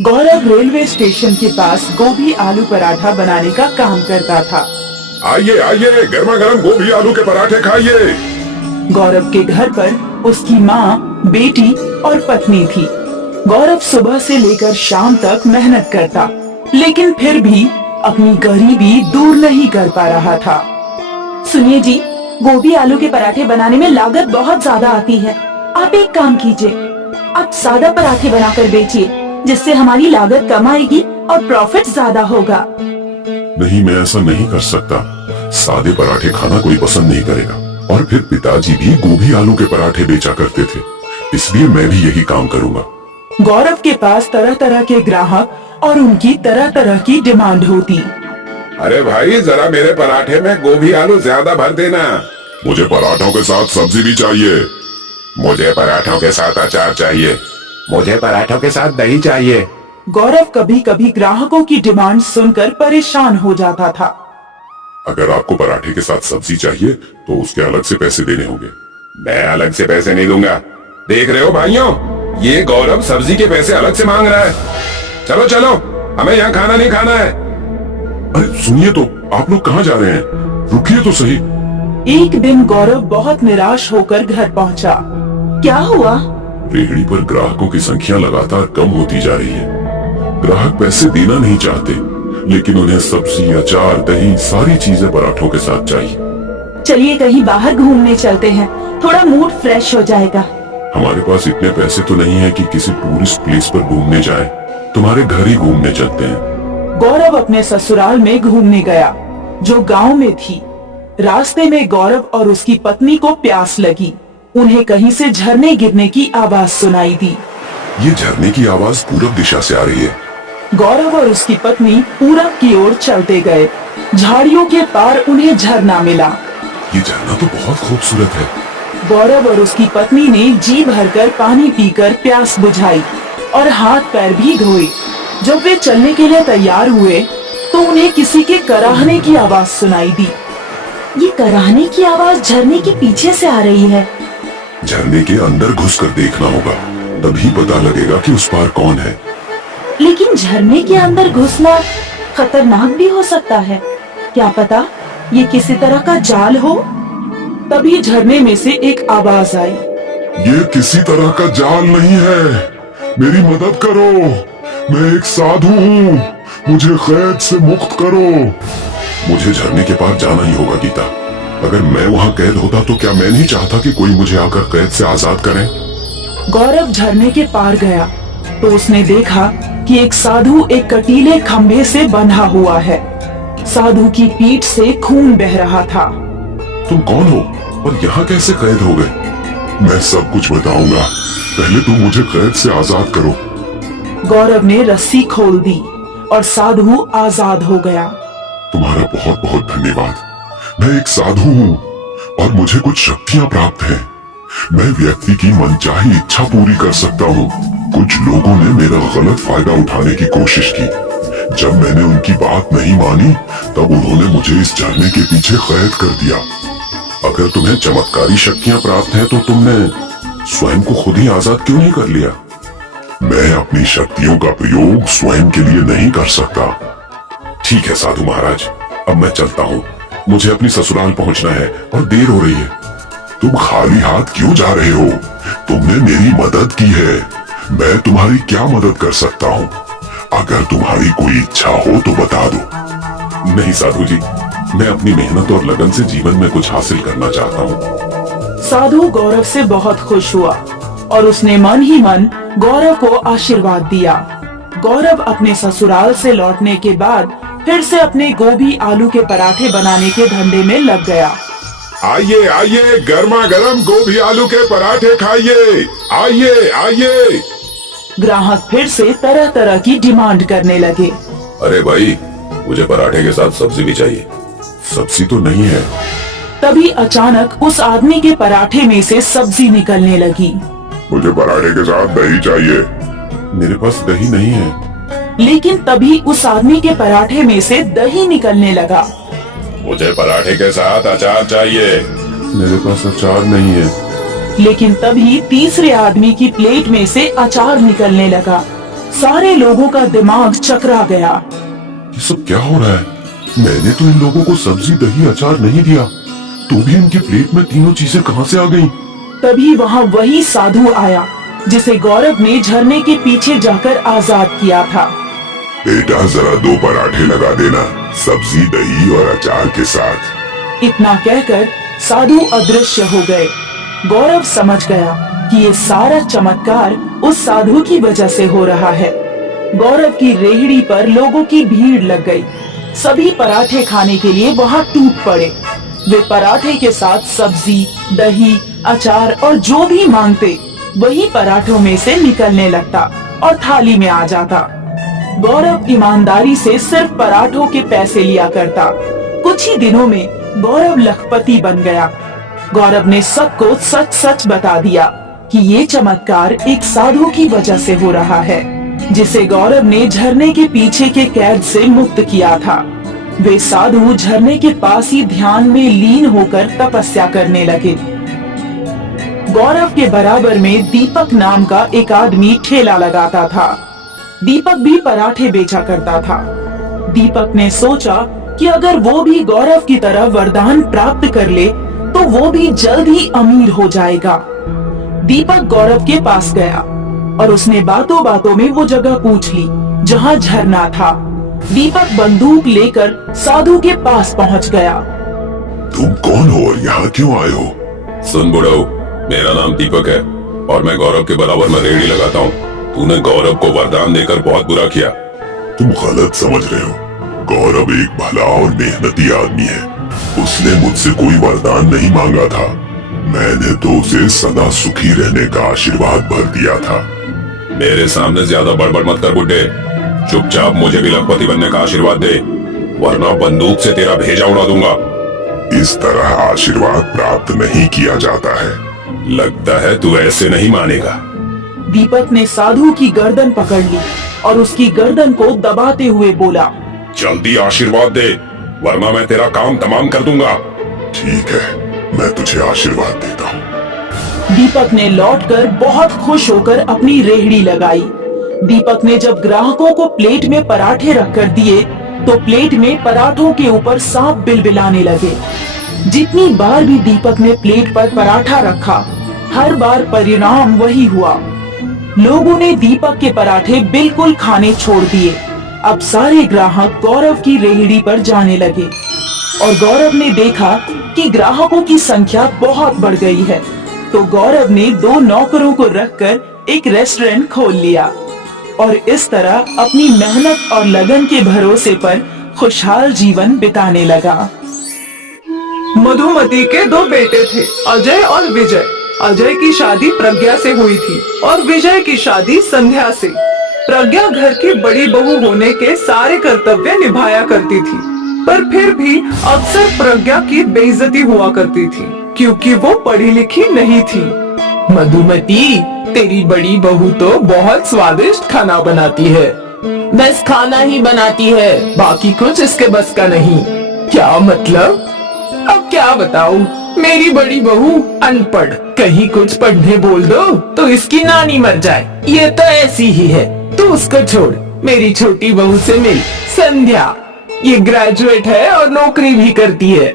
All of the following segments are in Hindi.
गौरव रेलवे स्टेशन के पास गोभी आलू पराठा बनाने का काम करता था। आइए आइए, गर्मा गर्म गोभी आलू के पराठे खाइए। गौरव के घर पर उसकी माँ, बेटी और पत्नी थी। गौरव सुबह से लेकर शाम तक मेहनत करता, लेकिन फिर भी अपनी गरीबी दूर नहीं कर पा रहा था। सुनिए जी, गोभी आलू के पराठे बनाने में लागत बहुत ज्यादा आती है। आप एक काम कीजिए, आप सादा पराठे बनाकर बेचिए, जिससे हमारी लागत कम आएगी और प्रॉफिट ज्यादा होगा। नहीं, मैं ऐसा नहीं कर सकता। सादे पराठे खाना कोई पसंद नहीं करेगा, और फिर पिताजी भी गोभी आलू के पराठे बेचा करते थे, इसलिए मैं भी यही काम करूँगा। गौरव के पास तरह तरह के ग्राहक और उनकी तरह तरह की डिमांड होती। अरे भाई, जरा मेरे पराठे में गोभी आलू ज्यादा भर देना। मुझे पराठों के साथ सब्जी भी चाहिए। मुझे पराठों के साथ अचार चाहिए। मुझे पराठों के साथ दही चाहिए। गौरव कभी कभी ग्राहकों की डिमांड सुनकर परेशान हो जाता था। अगर आपको पराठे के साथ सब्जी चाहिए तो उसके अलग से पैसे देने होंगे। मैं अलग से पैसे नहीं दूंगा। देख रहे हो भाइयों, ये गौरव सब्जी के पैसे अलग से मांग रहा है। चलो चलो, हमें यहाँ खाना नहीं खाना है। अरे सुनिए तो, आप लोग कहाँ जा रहे हैं? रुकिए तो सही। एक दिन गौरव बहुत निराश होकर घर पहुंचा। क्या हुआ? रेहड़ी पर ग्राहकों की संख्या लगातार कम होती जा रही है। ग्राहक पैसे देना नहीं चाहते, लेकिन उन्हें सब्जी, अचार, दही, सारी चीजें पराठों के साथ चाहिए। चलिए कहीं बाहर घूमने चलते हैं, थोड़ा मूड फ्रेश हो जाएगा। हमारे पास इतने पैसे तो नहीं है कि किसी टूरिस्ट प्लेस पर घूमने जाएं। तुम्हारे घर ही घूमने चलते हैं। गौरव अपने ससुराल में घूमने गया, जो गांव में थी। रास्ते में गौरव और उसकी पत्नी को प्यास लगी। उन्हें कहीं से झरने गिरने की आवाज सुनाई दी। ये झरने की आवाज पूरब दिशा से आ रही है। गौरव और उसकी पत्नी पूरब की ओर चलते गए। झाड़ियों के पार उन्हें झरना मिला। ये झरना तो बहुत खूबसूरत है। गौरव और उसकी पत्नी ने जी भरकर पानी पीकर प्यास बुझाई और हाथ पैर भी धोए। जब वे चलने के लिए तैयार हुए तो उन्हें किसी के कराहने की आवाज सुनाई दी। ये कराहने की आवाज झरने के पीछे से आ रही है। झरने के अंदर घुसकर देखना होगा, तभी पता लगेगा कि उस पार कौन है। लेकिन झरने के अंदर घुसना खतरनाक भी हो सकता है। क्या पता ये किसी तरह का जाल हो। तभी झरने में से एक आवाज आई। ये किसी तरह का जाल नहीं है, मेरी मदद करो। मैं एक साधु हूँ, मुझे कैद से मुक्त करो। मुझे झरने के पार जाना ही होगा गीता। अगर मैं वहाँ कैद होता तो क्या मैं नहीं चाहता कि कोई मुझे आकर कैद से आजाद करे। गौरव झरने के पार गया तो उसने देखा कि एक साधु एक कटीले खंभे से बंधा हुआ है। साधु की पीठ से खून बह रहा था। तुम कौन हो और यहाँ कैसे कैद हो गए? मैं सब कुछ बताऊंगा, पहले तुम मुझे कैद से आजाद करो। गौरव ने रस्सी खोल दी और साधु आजाद हो गया। तुम्हारा बहुत बहुत धन्यवाद। मैं एक साधु हूँ और मुझे कुछ शक्तियाँ प्राप्त हैं। मैं व्यक्ति की मनचाही इच्छा पूरी कर सकता हूँ। कुछ लोगों ने मेरा गलत फायदा उठाने की कोशिश की। जब मैंने उनकी बात नहीं मानी, तब उन्होंने मुझे इस झरने के पीछे कैद कर दिया। अगर तुम्हें चमत्कारी शक्तियाँ प्राप्त हैं, तो तुमने स्वयं को खुद ही आजाद क्यों नहीं कर लिया? मैं अपनी शक्तियों का प्रयोग स्वयं के लिए नहीं कर सकता। ठीक है साधु महाराज, अब मैं चलता हूँ। मुझे अपनी ससुराल पहुँचना है और देर हो रही है। तुम खाली हाथ क्यों जा रहे हो? तुमने मेरी मदद की है, मैं तुम्हारी क्या मदद कर सकता हूँ? अगर तुम्हारी कोई इच्छा हो तो बता दो। नहीं साधु जी, मैं अपनी मेहनत और लगन से जीवन में कुछ हासिल करना चाहता हूँ। साधु गौरव से बहुत खुश हुआ और उसने मन ही मन गौरव को आशीर्वाद दिया। गौरव अपने ससुराल से लौटने के बाद फिर से अपने गोभी आलू के पराठे बनाने के धंधे में लग गया। आइए आइए, गर्मा गर्म गोभी आलू के पराठे खाइए। आइए आइए। ग्राहक फिर से तरह तरह की डिमांड करने लगे। अरे भाई, मुझे पराठे के साथ सब्जी भी चाहिए। सब्जी तो नहीं है। तभी अचानक उस आदमी के पराठे में से सब्जी निकलने लगी। मुझे पराठे के साथ दही चाहिए। मेरे पास दही नहीं है। लेकिन तभी उस आदमी के पराठे में से दही निकलने लगा। मुझे पराठे के साथ अचार चाहिए। मेरे पास अचार नहीं है। लेकिन तभी तीसरे आदमी की प्लेट में से अचार निकलने लगा। सारे लोगों का दिमाग चकरा गया। ये सब क्या हो रहा है? मैंने तो इन लोगों को सब्जी, दही, अचार नहीं दिया, तो भी इनके प्लेट में तीनों चीजें कहां से आ गईं? तभी वहाँ वही साधु आया जिसे गौरव ने झरने के पीछे जाकर आजाद किया था। बेटा जरा 2 पराठे लगा देना, सब्जी, दही और अचार के साथ। इतना कहकर साधु अदृश्य हो गए। गौरव समझ गया कि ये सारा चमत्कार उस साधु की वजह से हो रहा है। गौरव की रेहड़ी पर लोगों की भीड़ लग गई। सभी पराठे खाने के लिए वहाँ टूट पड़े। वे पराठे के साथ सब्जी, दही, अचार और जो भी मांगते वही पराठों में से निकलने लगता और थाली में आ जाता। गौरव ईमानदारी से सिर्फ पराठों के पैसे लिया करता। कुछ ही दिनों में गौरव लखपति बन गया। गौरव ने सबको सच सच बता दिया कि ये चमत्कार एक साधु की वजह से हो रहा है, जिसे गौरव ने झरने के पीछे के कैद से मुक्त किया था। वे साधु झरने के पास ही ध्यान में लीन होकर तपस्या करने लगे। गौरव के बराबर में दीपक नाम का एक आदमी ठेला लगाता था। दीपक भी पराठे बेचा करता था। दीपक ने सोचा कि अगर वो भी गौरव की तरह वरदान प्राप्त कर ले तो वो भी जल्द ही अमीर हो जाएगा। दीपक गौरव के पास गया और उसने बातों बातों में वो जगह पूछ ली जहाँ झरना था। दीपक बंदूक लेकर साधु के पास पहुँच गया। तुम कौन हो और यहाँ क्यों आए हो? सुन बुढ़ऊ, मेरा नाम दीपक है और मैं गौरव के बराबर में रेहड़ी लगाता हूँ। तूने गौरव को वरदान देकर बहुत बुरा किया। तुम गलत समझ रहे हो। गौरव एक भला और मेहनती आदमी है। उसने मुझसे कोई वरदान नहीं मांगा था। मैंने तो उसे सदा सुखी रहने का आशीर्वाद भर दिया था। मेरे सामने ज्यादा बड़बड़ मत कर बुड्ढे। चुपचाप मुझे भी लखपति बनने का आशीर्वाद दे, वरना बंदूक से तेरा भेजा उड़ा दूंगा। इस तरह आशीर्वाद प्राप्त नहीं किया जाता है। लगता है तू ऐसे नहीं मानेगा। दीपक ने साधु की गर्दन पकड़ ली और उसकी गर्दन को दबाते हुए बोला, जल्दी आशीर्वाद दे, वरना मैं तेरा काम तमाम कर दूंगा। ठीक है, मैं तुझे आशीर्वाद देता हूँ। दीपक ने लौटकर बहुत खुश होकर अपनी रेहड़ी लगाई। दीपक ने जब ग्राहकों को प्लेट में पराठे रखकर दिए तो प्लेट में पराठों के ऊपर सांप बिलबिलाने लगे। जितनी बार भी दीपक ने प्लेट पर पराठा रखा, हर बार परिणाम वही हुआ। लोगों ने दीपक के पराठे बिल्कुल खाने छोड़ दिए। अब सारे ग्राहक गौरव की रेहड़ी पर जाने लगे और गौरव ने देखा कि ग्राहकों की संख्या बहुत बढ़ गई है, तो गौरव ने 2 नौकरों को रखकर एक रेस्टोरेंट खोल लिया और इस तरह अपनी मेहनत और लगन के भरोसे पर खुशहाल जीवन बिताने लगा। मधुमती के 2 बेटे थे, अजय और विजय। अजय की शादी प्रज्ञा से हुई थी और विजय की शादी संध्या से। प्रज्ञा घर की बड़ी बहू होने के सारे कर्तव्य निभाया करती थी, पर फिर भी अक्सर प्रज्ञा की बेइज्जती हुआ करती थी क्योंकि वो पढ़ी लिखी नहीं थी। मधुमती, तेरी बड़ी बहू तो बहुत स्वादिष्ट खाना बनाती है। बस खाना ही बनाती है, बाकी कुछ इसके बस का नहीं। क्या मतलब? अब क्या बताऊं? मेरी बड़ी बहू अनपढ़, कहीं कुछ पढ़ने बोल दो तो इसकी नानी मर जाए। ये तो ऐसी ही है। तू उसको छोड़, मेरी छोटी बहू से मिल, संध्या। ये ग्रेजुएट है और नौकरी भी करती है।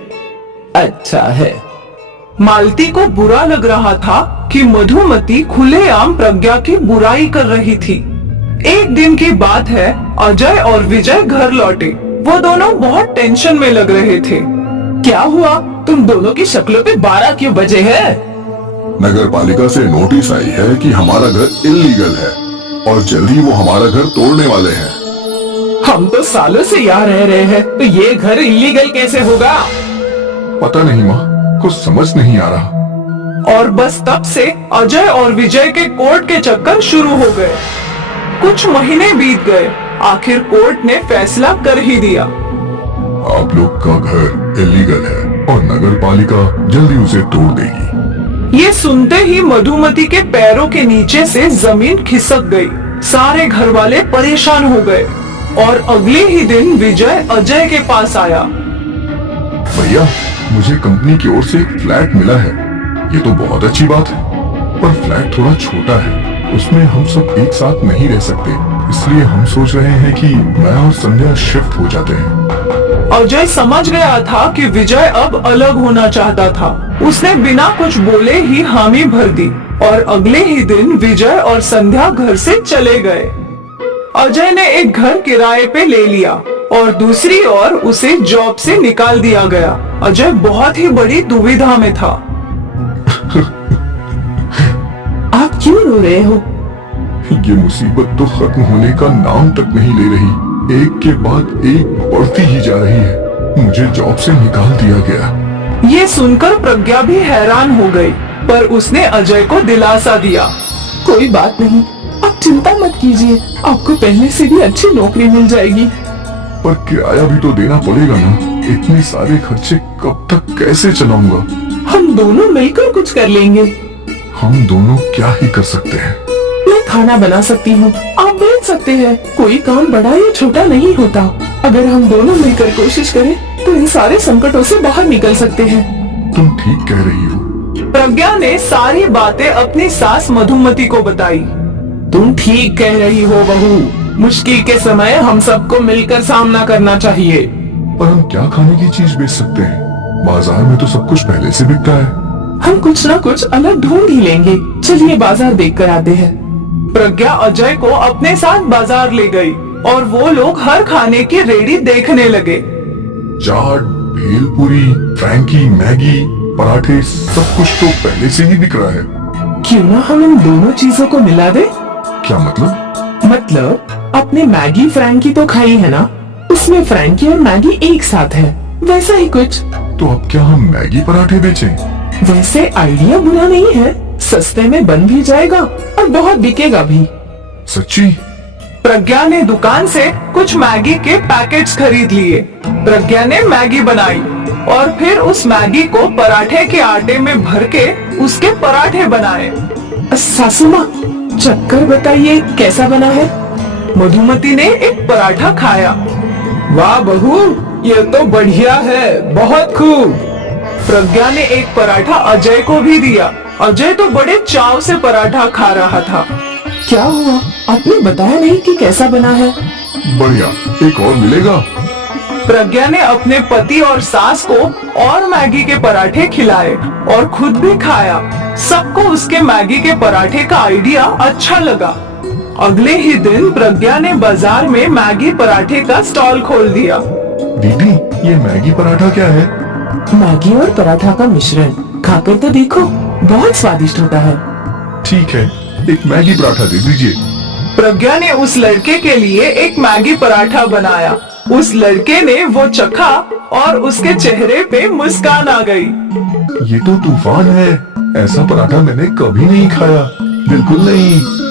अच्छा है। मालती को बुरा लग रहा था कि मधुमती खुलेआम प्रज्ञा की बुराई कर रही थी। एक दिन की बात है, अजय और विजय घर लौटे। वो दोनों बहुत टेंशन में लग रहे थे। क्या हुआ? तुम दोनों की शक्लों पे 12 क्यों बजे हैं? नगर पालिका से नोटिस आई है कि हमारा घर इल्लीगल है और जल्दी वो हमारा घर तोड़ने वाले हैं। हम तो सालों से यहाँ रह रहे हैं, तो ये घर इलीगल कैसे होगा? पता नहीं माँ, कुछ समझ नहीं आ रहा। और बस तब से अजय और विजय के कोर्ट के चक्कर शुरू हो गए। कुछ महीने बीत गए, आखिर कोर्ट ने फैसला कर ही दिया। आप लोग का घर इल्लीगल है और नगर पालिका जल्दी उसे तोड़ देगी। ये सुनते ही मधुमती के पैरों के नीचे से जमीन खिसक गई। सारे घर वाले परेशान हो गए और अगले ही दिन विजय अजय के पास आया। भैया, मुझे कंपनी की ओर से एक फ्लैट मिला है। ये तो बहुत अच्छी बात है, पर फ्लैट थोड़ा छोटा है, उसमें हम सब एक साथ नहीं रह सकते। इसलिए हम सोच रहे हैं कि मैं और संध्या शिफ्ट हो जाते हैं। अजय समझ गया था कि विजय अब अलग होना चाहता था। उसने बिना कुछ बोले ही हामी भर दी और अगले ही दिन विजय और संध्या घर से चले गए। अजय ने एक घर किराए पे ले लिया और दूसरी ओर उसे जॉब से निकाल दिया गया। अजय बहुत ही बड़ी दुविधा में था। आप क्यों रो रहे हो? ये मुसीबत तो खत्म होने का नाम तक नहीं ले रही। एक के बाद एक बढ़ती ही जा रही है। मुझे जॉब से निकाल दिया गया। ये सुनकर प्रज्ञा भी हैरान हो गई, पर उसने अजय को दिलासा दिया। कोई बात नहीं, आप चिंता मत कीजिए, आपको पहले से भी अच्छी नौकरी मिल जाएगी। पर किराया भी तो देना पड़ेगा ना। इतने सारे खर्चे कब तक कैसे चलाऊंगा? हम दोनों मिलकर कुछ कर लेंगे। हम दोनों क्या ही कर सकते हैं? मैं खाना बना सकती हूँ, आप बेच सकते हैं। कोई काम बड़ा या छोटा नहीं होता। अगर हम दोनों मिलकर कोशिश करें तो इन सारे संकटों से बाहर निकल सकते हैं। तुम ठीक कह रही हो। प्रज्ञा ने सारी बातें अपनी सास मधुमती को बताई। तुम ठीक कह रही हो बहू, मुश्किल के समय हम सबको मिलकर सामना करना चाहिए। पर हम क्या खाने की चीज बेच सकते हैं? बाजार में तो सब कुछ पहले से बिकता है। हम कुछ ना कुछ अलग ढूंढ ही लेंगे। चलिए बाजार देख कर आते हैं। प्रज्ञा अजय को अपने साथ बाजार ले गई और वो लोग हर खाने की रेडी देखने लगे। चाट, भेलपुरी, फ्रैंकी, मैगी, पराठे, सब कुछ तो पहले से ही बिक रहा है। क्यों ना हम इन दोनों चीजों को मिला दे? क्या मतलब? मतलब आपने मैगी फ्रैंकी तो खाई है ना, उसमें फ्रैंकी और मैगी एक साथ है, वैसा ही कुछ। तो अब क्या हम मैगी पराठे बेचें? वैसे आइडिया बुरा नहीं है, सस्ते में बन भी जाएगा और बहुत बिकेगा भी। सच्ची? प्रज्ञा ने दुकान से कुछ मैगी के पैकेट्स खरीद लिए। प्रज्ञा ने मैगी बनाई और फिर उस मैगी को पराठे के आटे में भर के उसके पराठे बनाए। सासू माँ, चक्कर बताइए कैसा बना है? मधुमती ने एक पराठा खाया। वाह बहू, ये तो बढ़िया है, बहुत खूब। प्रज्ञा ने एक पराठा अजय को भी दिया। अजय तो बड़े चाव से पराठा खा रहा था। क्या हुआ, आपने बताया नहीं कि कैसा बना है? बढ़िया, एक और मिलेगा। प्रज्ञा ने अपने पति और सास को और मैगी के पराठे खिलाए और खुद भी खाया। सबको उसके मैगी के पराठे का आइडिया अच्छा लगा। अगले ही दिन प्रज्ञा ने बाजार में मैगी पराठे का स्टॉल खोल दिया। दीदी, ये मैगी पराठा क्या है? मैगी और पराठा का मिश्रण, खाकर तो देखो, बहुत स्वादिष्ट होता है। ठीक है, एक मैगी पराठा दे दीजिए। प्रज्ञा ने उस लड़के के लिए एक मैगी पराठा बनाया। उस लड़के ने वो चखा और उसके चेहरे पे मुस्कान आ गई। ये तो तूफान है। ऐसा पराठा मैंने कभी नहीं खाया, बिल्कुल नहीं।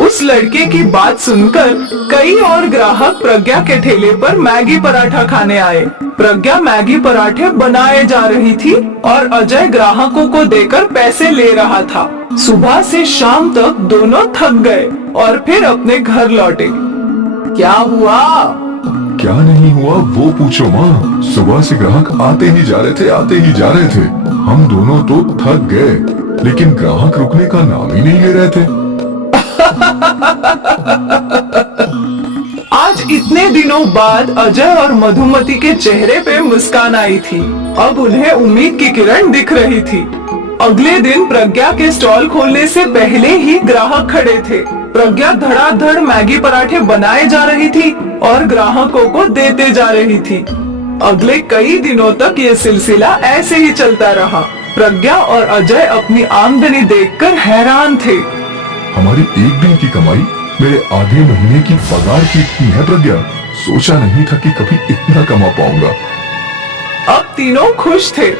उस लड़के की बात सुनकर कई और ग्राहक प्रज्ञा के ठेले पर मैगी पराठा खाने आए। प्रज्ञा मैगी पराठे बनाए जा रही थी और अजय ग्राहकों को देकर पैसे ले रहा था। सुबह से शाम तक दोनों थक गए और फिर अपने घर लौटे। क्या हुआ? क्या नहीं हुआ वो पूछो माँ। सुबह से ग्राहक आते ही जा रहे थे। हम दोनों तो थक गए, लेकिन ग्राहक रुकने का नाम ही नहीं ले रहे थे। आज इतने दिनों बाद अजय और मधुमती के चेहरे पे मुस्कान आई थी। अब उन्हें उम्मीद की किरण दिख रही थी। अगले दिन प्रज्ञा के स्टॉल खोलने से पहले ही ग्राहक खड़े थे। प्रज्ञा धड़ाधड़ मैगी पराठे बनाए जा रही थी और ग्राहकों को देते जा रही थी। अगले कई दिनों तक ये सिलसिला ऐसे ही चलता रहा। प्रज्ञा और अजय अपनी आमदनी देखकर हैरान थे। हमारी एक दिन की कमाई मेरे आधे महीने की पगार की इतनी है प्रज्ञा। सोचा नहीं था कि कभी इतना कमा पाऊंगा। अब तीनों खुश थे।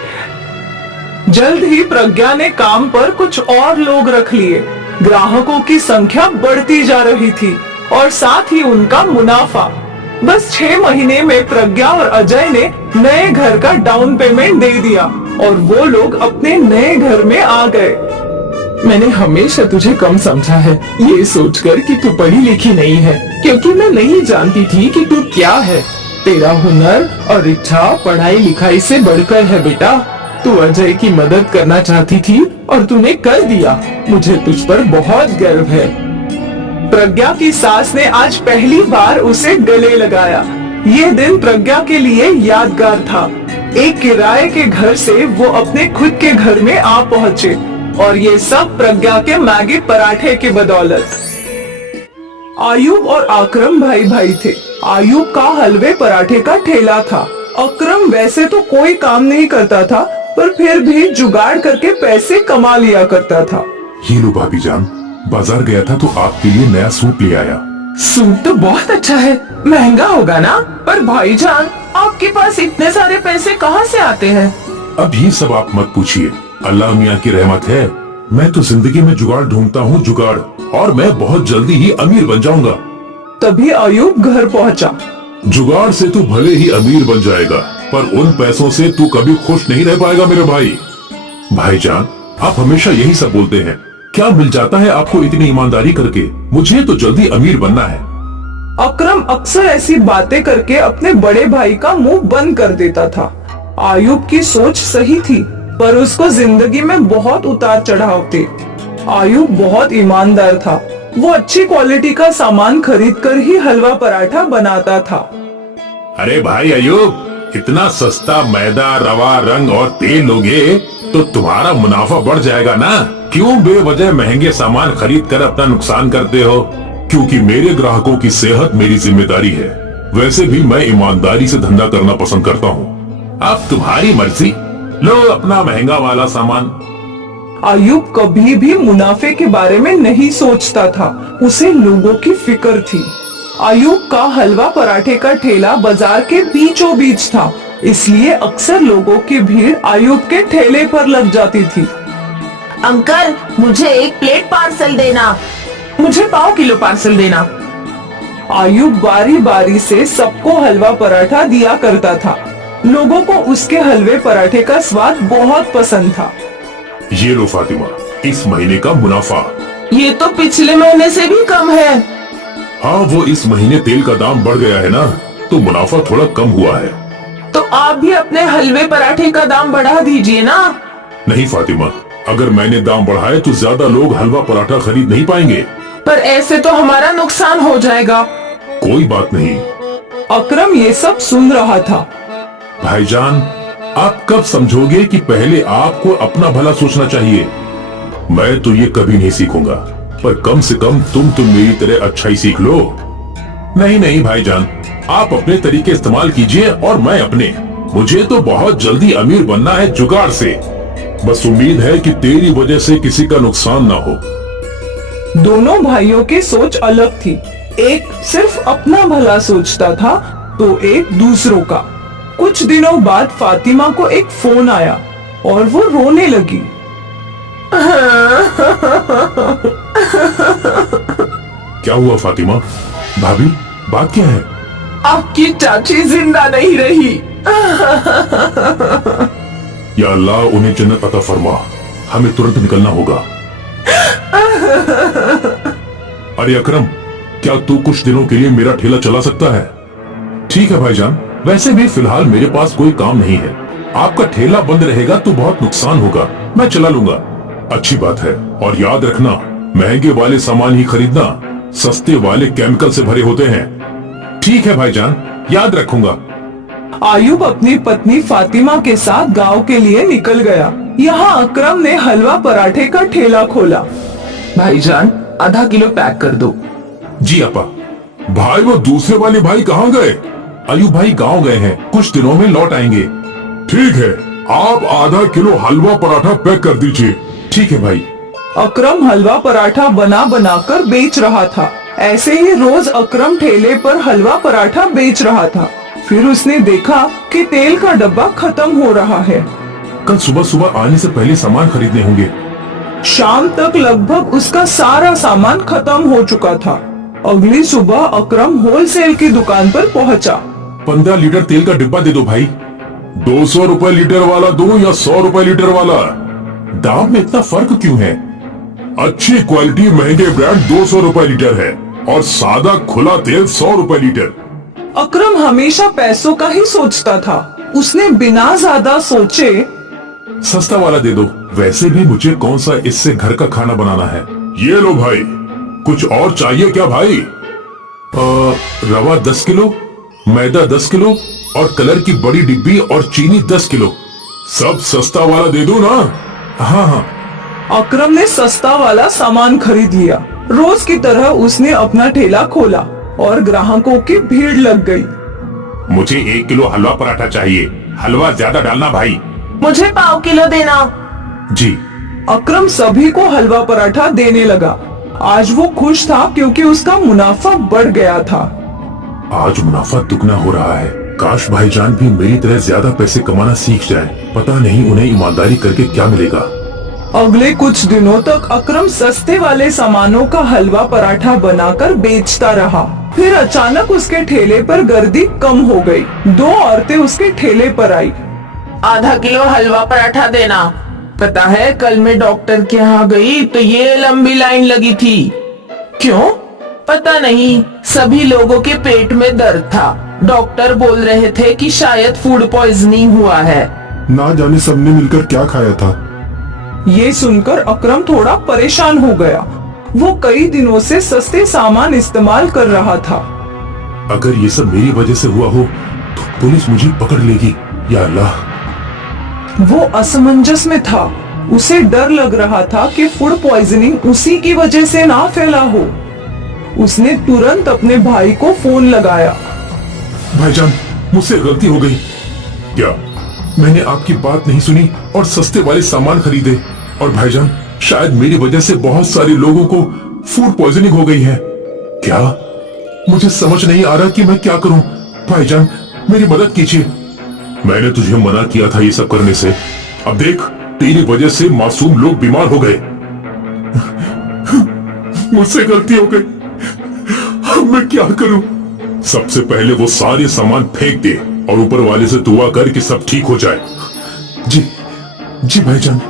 जल्द ही प्रज्ञा ने काम पर कुछ और लोग रख लिए। ग्राहकों की संख्या बढ़ती जा रही थी और साथ ही उनका मुनाफा। बस 6 महीने में प्रज्ञा और अजय ने नए घर का डाउन पेमेंट दे दिया और वो लोग अपने नए घर में आ गए। मैंने हमेशा तुझे कम समझा है, ये सोचकर कि तू पढ़ी लिखी नहीं है, क्योंकि मैं नहीं जानती थी कि तू क्या है। तेरा हुनर और इच्छा पढ़ाई लिखाई से बढ़कर है बेटा। तू अजय की मदद करना चाहती थी और तूने कर दिया। मुझे तुझ पर बहुत गर्व है। प्रज्ञा की सास ने आज पहली बार उसे गले लगाया। ये दिन प्रज्ञा के लिए यादगार था। एक किराए के घर से वो अपने खुद के घर में आ पहुँचे और ये सब प्रज्ञा के मैगी पराठे की बदौलत। आयुब और अकरम भाई भाई थे। आयुब का हलवे पराठे का ठेला था। अकरम वैसे तो कोई काम नहीं करता था, पर फिर भी जुगाड़ करके पैसे कमा लिया करता था। ये लो भाभी जान, बाजार गया था तो आपके लिए नया सूट ले आया। सूट तो बहुत अच्छा है, महंगा होगा ना? पर भाईजान, आपके पास इतने सारे पैसे कहाँ से आते हैं? अब ये सब आप मत पूछिए, अल्लाह मियाँ की रहमत है। मैं तो जिंदगी में जुगाड़ ढूंढता हूँ, जुगाड़, और मैं बहुत जल्दी ही अमीर बन जाऊंगा। तभी आयुब घर पहुँचा। जुगाड़ से तू भले ही अमीर बन जाएगा, पर उन पैसों से तू कभी खुश नहीं रह पाएगा मेरे भाई। भाईजान, आप हमेशा यही सब बोलते हैं, क्या मिल जाता है आपको इतनी ईमानदारी करके? मुझे तो जल्दी अमीर बनना है। अकरम अक्सर ऐसी बातें करके अपने बड़े भाई का मुंह बंद कर देता था। आयुब की सोच सही थी, पर उसको जिंदगी में बहुत उतार चढ़ाव थे। आयुब बहुत ईमानदार था। वो अच्छी क्वालिटी का सामान खरीद कर ही हलवा पराठा बनाता था। अरे भाई अयूब, इतना सस्ता मैदा, रवा, रंग और तेल लोगे तो तुम्हारा मुनाफा बढ़ जाएगा ना। क्यों बेवजह महंगे सामान खरीद कर अपना नुकसान करते हो? क्योंकि मेरे ग्राहकों की सेहत मेरी जिम्मेदारी है। वैसे भी मैं ईमानदारी से धंधा करना पसंद करता हूँ। अब तुम्हारी मर्जी, लो अपना महंगा वाला सामान। आयुब कभी भी मुनाफे के बारे में नहीं सोचता था, उसे लोगों की फिक्र थी। आयुब का हलवा पराठे का ठेला बाजार के बीचों बीच था, इसलिए अक्सर लोगों की भीड़ आयुब के ठेले पर लग जाती थी। अंकल, मुझे 1 प्लेट पार्सल देना। मुझे 1/2 किलो पार्सल देना। आयुब बारी बारी से सबको हलवा पराठा दिया करता था। लोगों को उसके हलवे पराठे का स्वाद बहुत पसंद था। ये लो फातिमा, इस महीने का मुनाफा। ये तो पिछले महीने से भी कम है। हाँ, वो इस महीने तेल का दाम बढ़ गया है ना, तो मुनाफा थोड़ा कम हुआ है। तो आप भी अपने हलवे पराठे का दाम बढ़ा दीजिए ना। नहीं फातिमा, अगर मैंने दाम बढ़ाए तो ज्यादा लोग हलवा पराठा खरीद नहीं पाएंगे। पर ऐसे तो हमारा नुकसान हो जाएगा। कोई बात नहीं। अकरम ये सब सुन रहा था। भाईजान, आप कब समझोगे कि पहले आपको अपना भला सोचना चाहिए? मैं तो ये कभी नहीं सीखूंगा, पर कम से कम तुम मेरी तरह अच्छा ही सीख लो। नहीं नहीं भाईजान, आप अपने तरीके इस्तेमाल कीजिए और मैं अपने। मुझे तो बहुत जल्दी अमीर बनना है जुगाड़ से। बस उम्मीद है कि तेरी वजह से किसी का नुकसान ना हो। दोनों भाइयों की सोच अलग थी। एक सिर्फ अपना भला सोचता था, तो एक दूसरों का। कुछ दिनों बाद फातिमा को एक फोन आया और वो रोने लगी। क्या हुआ फातिमा? भाभी, बात क्या है? आपकी चाची जिंदा नहीं रही। या अल्लाह, उन्हें जन्नत अता फरमा। हमें तुरंत निकलना होगा। अरे अकरम, क्या तू कुछ दिनों के लिए मेरा ठेला चला सकता है? ठीक है भाईजान, वैसे भी फिलहाल मेरे पास कोई काम नहीं है। आपका ठेला बंद रहेगा तो बहुत नुकसान होगा, मैं चला लूंगा। अच्छी बात है, और याद रखना, महंगे वाले सामान ही खरीदना, सस्ते वाले केमिकल से भरे होते हैं। ठीक है भाईजान, याद रखूंगा। आयुब अपनी पत्नी फातिमा के साथ गांव के लिए निकल गया। यहाँ अकरम ने हलवा पराठे का ठेला खोला। भाईजान, आधा किलो पैक कर दो। जी आपा। भाई, वो दूसरे वाले भाई कहाँ गए? अयूब भाई गांव गए हैं, कुछ दिनों में लौट आएंगे। ठीक है, आप आधा किलो हलवा पराठा पैक कर दीजिए। ठीक है भाई। अकरम हलवा पराठा बना बना कर बेच रहा था। ऐसे ही रोज अकरम ठेले पर हलवा पराठा बेच रहा था। फिर उसने देखा कि तेल का डब्बा खत्म हो रहा है। कल सुबह सुबह आने से पहले सामान खरीदने होंगे। शाम तक लगभग उसका सारा सामान खत्म हो चुका था। अगली सुबह अकरम होलसेल की दुकान पर पहुंचा। 15 लीटर तेल का डिब्बा दे दो भाई। 200 रुपए लीटर वाला दूं या 100 रुपए लीटर वाला? दाम में इतना फर्क क्यों है? अच्छी क्वालिटी महंगे ब्रांड 200 रुपए लीटर है और सादा खुला तेल 100 रुपए लीटर। अकरम हमेशा पैसों का ही सोचता था। उसने बिना ज्यादा सोचे सस्ता वाला दे दो। वैसे भी मुझे कौन सा इससे घर का खाना बनाना है। ये लो भाई, कुछ और चाहिए क्या भाई? रवा 10 किलो, मैदा 10 किलो और कलर की बड़ी डिब्बी और चीनी 10 किलो। सब सस्ता वाला दे दो ना? हाँ हाँ। अकरम ने सस्ता वाला सामान खरीद लिया। रोज की तरह उसने अपना ठेला खोला और ग्राहकों की भीड़ लग गई। मुझे 1 किलो हलवा पराठा चाहिए। हलवा ज्यादा डालना भाई। मुझे पाव किलो देना। जी। अकरम सभी को हलवा पराठा देने लगा। आज वो खुश था क्योंकि उसका मुनाफा बढ़ गया था। आज मुनाफा दुगना हो रहा है। काश भाईजान भी मेरी तरह ज्यादा पैसे कमाना सीख जाए। पता नहीं उन्हें ईमानदारी करके क्या मिलेगा। अगले कुछ दिनों तक अकरम सस्ते वाले सामानों का हलवा पराठा बनाकर बेचता रहा। फिर अचानक उसके ठेले पर गर्दी कम हो गई। 2 औरतें उसके ठेले पर आई। आधा किलो हलवा पराठा देना। पता है कल मैं डॉक्टर के यहाँ गई तो ये लंबी लाइन लगी थी। क्यों? पता नहीं, सभी लोगों के पेट में दर्द था। डॉक्टर बोल रहे थे कि शायद फूड पॉइजनिंग हुआ है। ना जाने सबने मिलकर क्या खाया था। ये सुनकर अकरम थोड़ा परेशान हो गया। वो कई दिनों से सस्ते सामान इस्तेमाल कर रहा था। अगर ये सब मेरी वजह से हुआ हो तो पुलिस मुझे पकड़ लेगी। या अल्लाह। वो असमंजस में था। उसे डर लग रहा था कि फूड पॉइजनिंग उसी की वजह से ना फैला हो। उसने तुरंत अपने भाई को फोन लगाया। भाईजान, मुझसे गलती हो गई। क्या मैंने आपकी बात नहीं सुनी और सस्ते वाले सामान खरीदे? और भाईजान, शायद मेरी वजह से बहुत सारे लोगों को फूड पॉइजनिंग हो गई है। क्या? मुझे समझ नहीं आ रहा कि मैं क्या करूं। भाईजान, मेरी मदद कीजिए। मैंने तुझे मना किया था ये सब करने से। अब देख, तेरी वजह से मासूम लोग बीमार हो गए। मुझसे गलती हो गई। अब मैं क्या करूं? सबसे पहले वो सारे सामान फेंक दे और ऊपर वाले से दुआ कर कि सब ठीक हो जाए। जी जी भाईजान।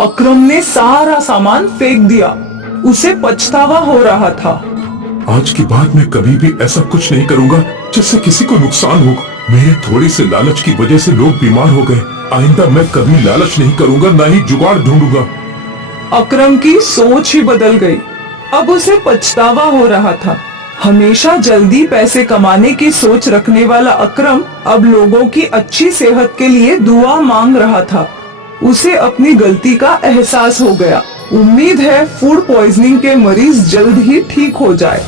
अकरम ने सारा सामान फेंक दिया। उसे पछतावा हो रहा था। आज के बाद मैं कभी भी ऐसा कुछ नहीं करूंगा जिससे किसी को नुकसान हो। मेरे थोड़ी से लालच की वजह से लोग बीमार हो गए। आइंदा मैं कभी लालच नहीं करूंगा, ना ही जुगाड़ ढूंढूंगा। अकरम की सोच ही बदल गई। अब उसे पछतावा हो रहा था। हमेशा जल्दी पैसे कमाने की सोच रखने वाला अकरम अब लोगों की अच्छी सेहत के लिए दुआ मांग रहा था। उसे अपनी गलती का एहसास हो गया। उम्मीद है फूड पॉइजनिंग के मरीज जल्द ही ठीक हो जाए।